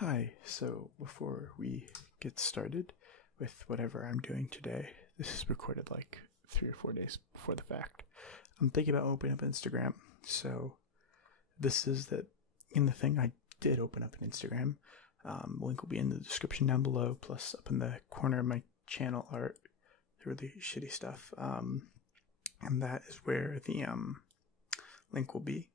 Hi, so before we get started with whatever I'm doing today, this is recorded like 3 or 4 days before the fact. I'm thinking about opening up Instagram, so this is in the thing. I did open up an Instagram. Link will be in the description down below, plus up in the corner of my channel art, the really shitty stuff. And that is where the link will be.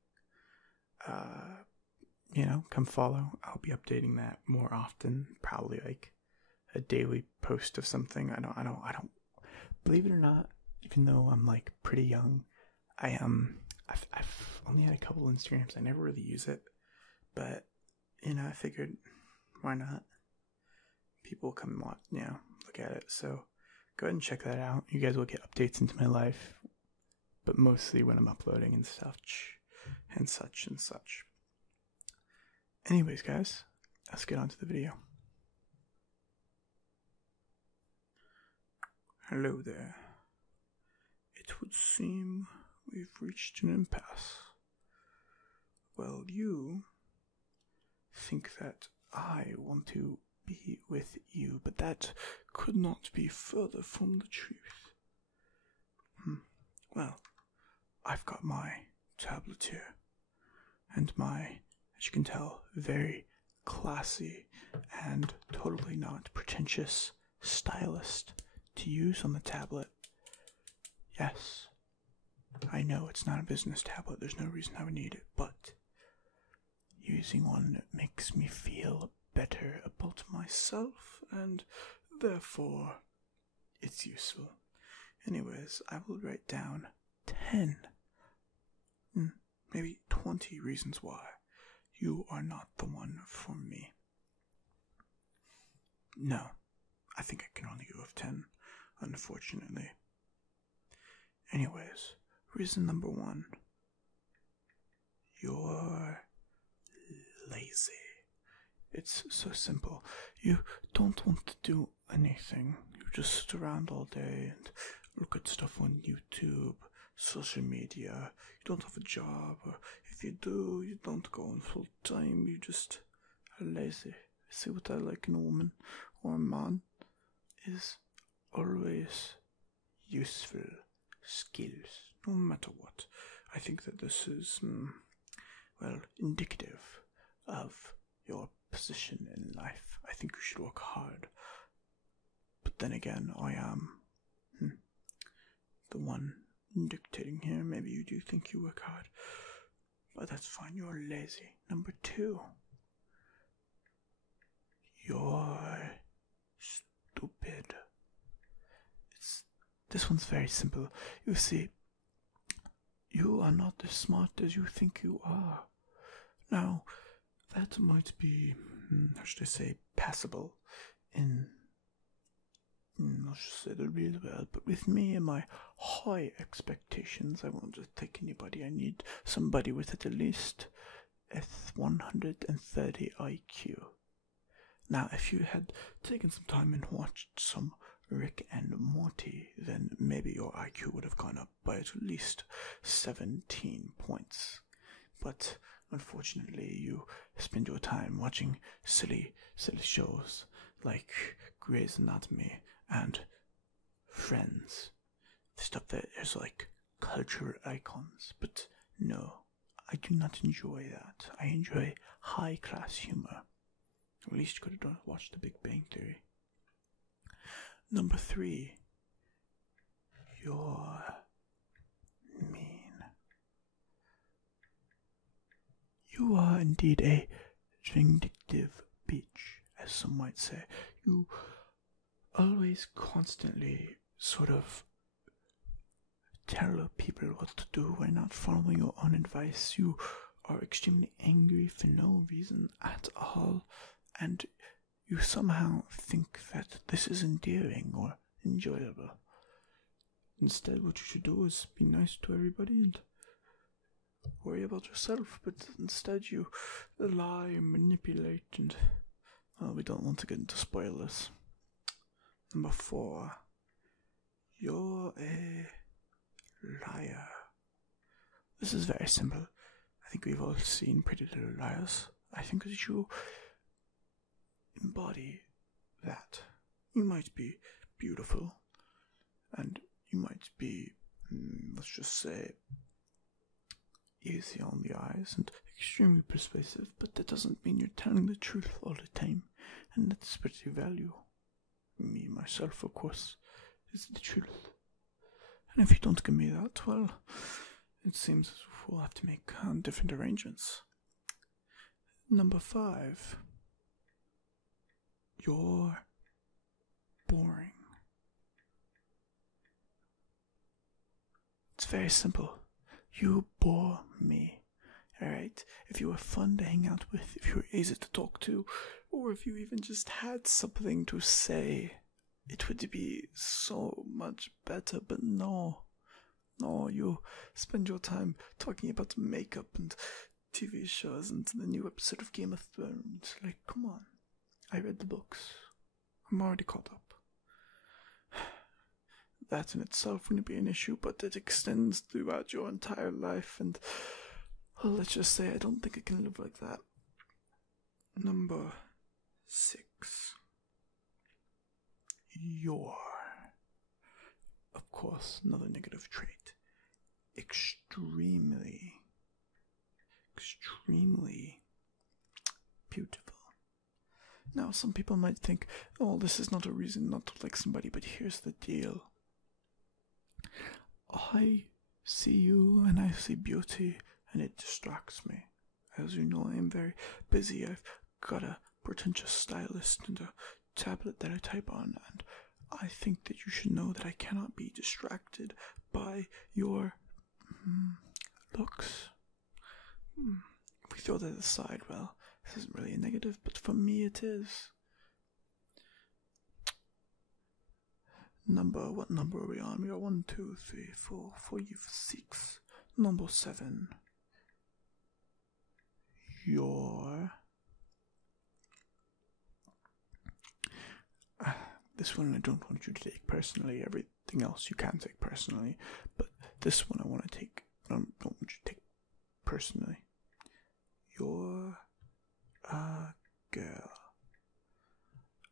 Come follow. I'll be updating that more often, probably like a daily post of something. I don't believe it or not, even though I'm like pretty young, I've only had a couple Instagrams. I never really use it, but I figured why not? People come and watch, look at it. So go ahead and check that out. You guys will get updates into my life, but mostly when I'm uploading and such and such and such. Anyways, guys, let's get on to the video. Hello there. It would seem we've reached an impasse. Well, you think that I want to be with you, but that could not be further from the truth. Well, I've got my tablet here, and my, as you can tell, very classy and totally not pretentious stylist to use on the tablet. Yes, I know it's not a business tablet, there's no reason I would need it, but using one makes me feel better about myself, and therefore it's useful. Anyways, I will write down 10, maybe 20 reasons why you are not the one for me. No, I think I can only go with 10, unfortunately. Anyways, reason number 1. You're lazy. It's so simple. You don't want to do anything. You just sit around all day and look at stuff on YouTube, social media. You don't have a job, or if you do, you don't go on full time. You just are lazy. See what I like in a woman or a man is always useful skills, no matter what. I think that this is, indicative of your position in life. I think you should work hard. But then again, I am the one dictating here. Maybe you do think you work hard, but that's fine. You're lazy. Number 2, you're stupid. This one's very simple. You see, you are not as smart as you think you are. Now, that might be, how should I say, passable in, I should say the real world, but with me and my high expectations, I won't just take anybody. I need somebody with at least a 130 IQ. Now, if you had taken some time and watched some Rick and Morty, then maybe your IQ would have gone up by at least 17 points. But unfortunately, you spend your time watching silly shows like Grey's Anatomy and Friends. Stuff that is like cultural icons. But no, I do not enjoy that. I enjoy high-class humor. At least you could have watched The Big Bang Theory. Number 3, you're mean. You are indeed a vindictive bitch, as some might say. You always constantly sort of tell people what to do when not following your own advice. You are extremely angry for no reason at all, and you somehow think that this is endearing or enjoyable. Instead, what you should do is be nice to everybody and worry about yourself, but instead you lie and manipulate, and we don't want to get into spoilers. Number 4, you're a liar. This is very simple. I think we've all seen Pretty Little Liars. I think that you embody that. You might be beautiful, and you might be, let's just say, easy on the eyes and extremely persuasive, but that doesn't mean you're telling the truth all the time, and that's what you value. Me, myself, of course, is the truth. And if you don't give me that, well, it seems as if we'll have to make different arrangements. Number 5. You're boring. It's very simple. You bore me. Alright? If you were fun to hang out with, if you were easy to talk to, or if you even just had something to say, it would be so much better. But no, you spend your time talking about makeup and TV shows and the new episode of Game of Thrones. Like, come on. I read the books. I'm already caught up. That in itself wouldn't be an issue, but it extends throughout your entire life, and well, let's just say I don't think I can live like that. Number 6. You're, of course, another negative trait. Extremely beautiful. Now, some people might think, oh, this is not a reason not to like somebody, but here's the deal. I see you and I see beauty, and it distracts me. As you know, I am very busy. I've got a pretentious stylist and a tablet that I type on, and I think that you should know that I cannot be distracted by your looks. If we throw that aside, well, this isn't really a negative, but for me it is. What number are we on? We are 1, 2, 3, 4, 5, 6. Number 7. Your. This one I don't want you to take personally. Everything else you can take personally, but this one I want to take. I don't want you to take personally. You're a girl.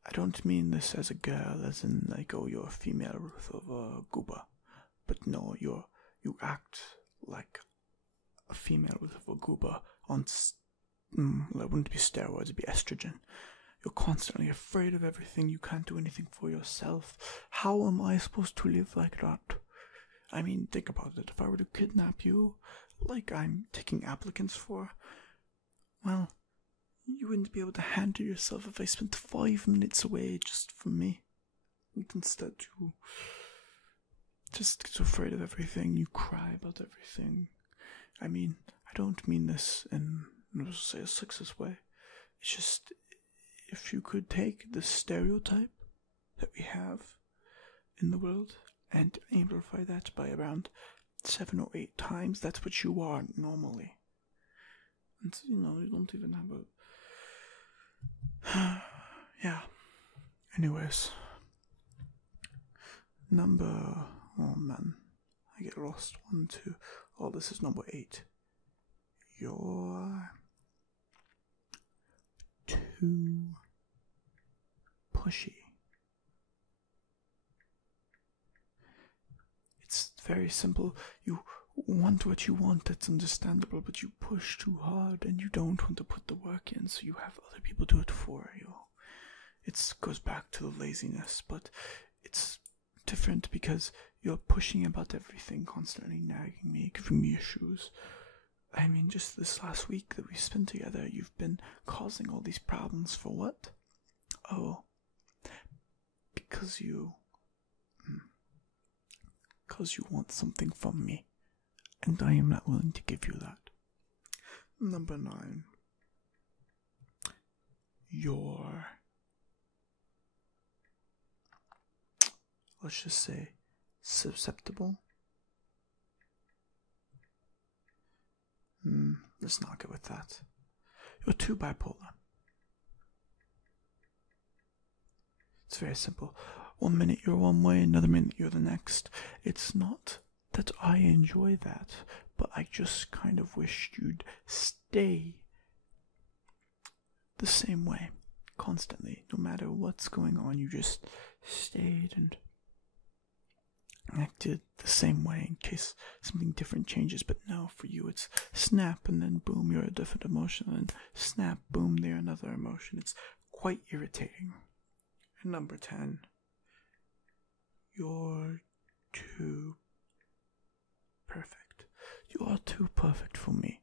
I don't mean this as a girl, as in like, oh, you're a female Ruth of Gooba, but no, you act like a female Ruth of Gooba on. That wouldn't be steroids; it'd be estrogen. You're constantly afraid of everything. You can't do anything for yourself. How am I supposed to live like that? I mean, think about it. If I were to kidnap you, like I'm taking applicants for, well, you wouldn't be able to handle yourself if I spent 5 minutes away just from me. And instead, you just get afraid of everything. You cry about everything. I mean, I don't mean this in, let's say, a sexist way. It's just, if you could take the stereotype that we have in the world and amplify that by around 7 or 8 times, that's what you are normally. And, you don't even have a... yeah. Anyways. Oh man. I get lost. 1, 2... Oh, this is number 8. You're... too... pushy. It's very simple. You want what you want, that's understandable, but you push too hard and you don't want to put the work in, so you have other people do it for you. It goes back to the laziness, but it's different because you're pushing about everything, constantly nagging me, giving me issues. I mean, just this last week that we spent together, you've been causing all these problems for what? Oh, because you want something from me, and I am not willing to give you that. Number 9. You're, let's just say, susceptible. Let's not go with that. You're too bipolar. It's very simple. 1 minute you're one way, another minute you're the next. It's not that I enjoy that, but I just kind of wished you'd stay the same way. constantly. No matter what's going on, you just stayed and acted the same way in case something different changes. But now for you, it's snap and then boom, you're a different emotion, and snap, boom, they're another emotion. It's quite irritating. And number 10, you're too perfect. You are too perfect for me.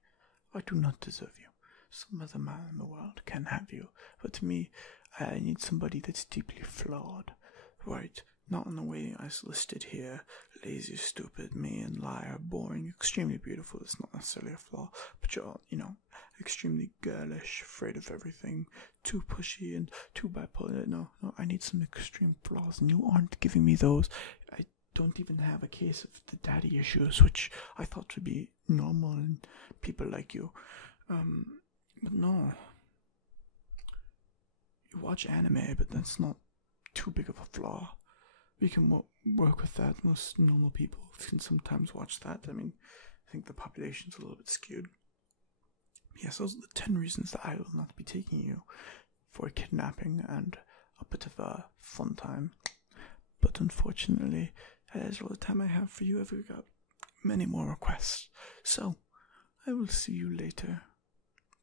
I do not deserve you. Some other man in the world can have you, but to me, I need somebody that's deeply flawed, right? Not in the way I listed here: lazy, stupid, mean, liar, boring, extremely beautiful. It's not necessarily a flaw, but you're, extremely girlish, afraid of everything, too pushy and too bipolar. No, I need some extreme flaws, and you aren't giving me those. I don't even have a case of the daddy issues, which I thought would be normal in people like you. But no. You watch anime, but that's not too big of a flaw. We can work with that. Most normal people can sometimes watch that. I mean, I think the population's a little bit skewed. Yes, those are the 10 reasons that I will not be taking you for a kidnapping and a bit of a fun time. But unfortunately, that is all the time I have for you. I've got many more requests. So, I will see you later.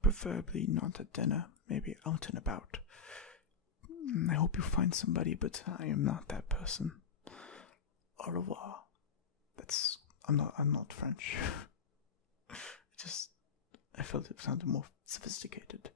Preferably not at dinner, maybe out and about. I hope you find somebody, but I am not that person. Au revoir. I'm not French. I felt it sounded more sophisticated.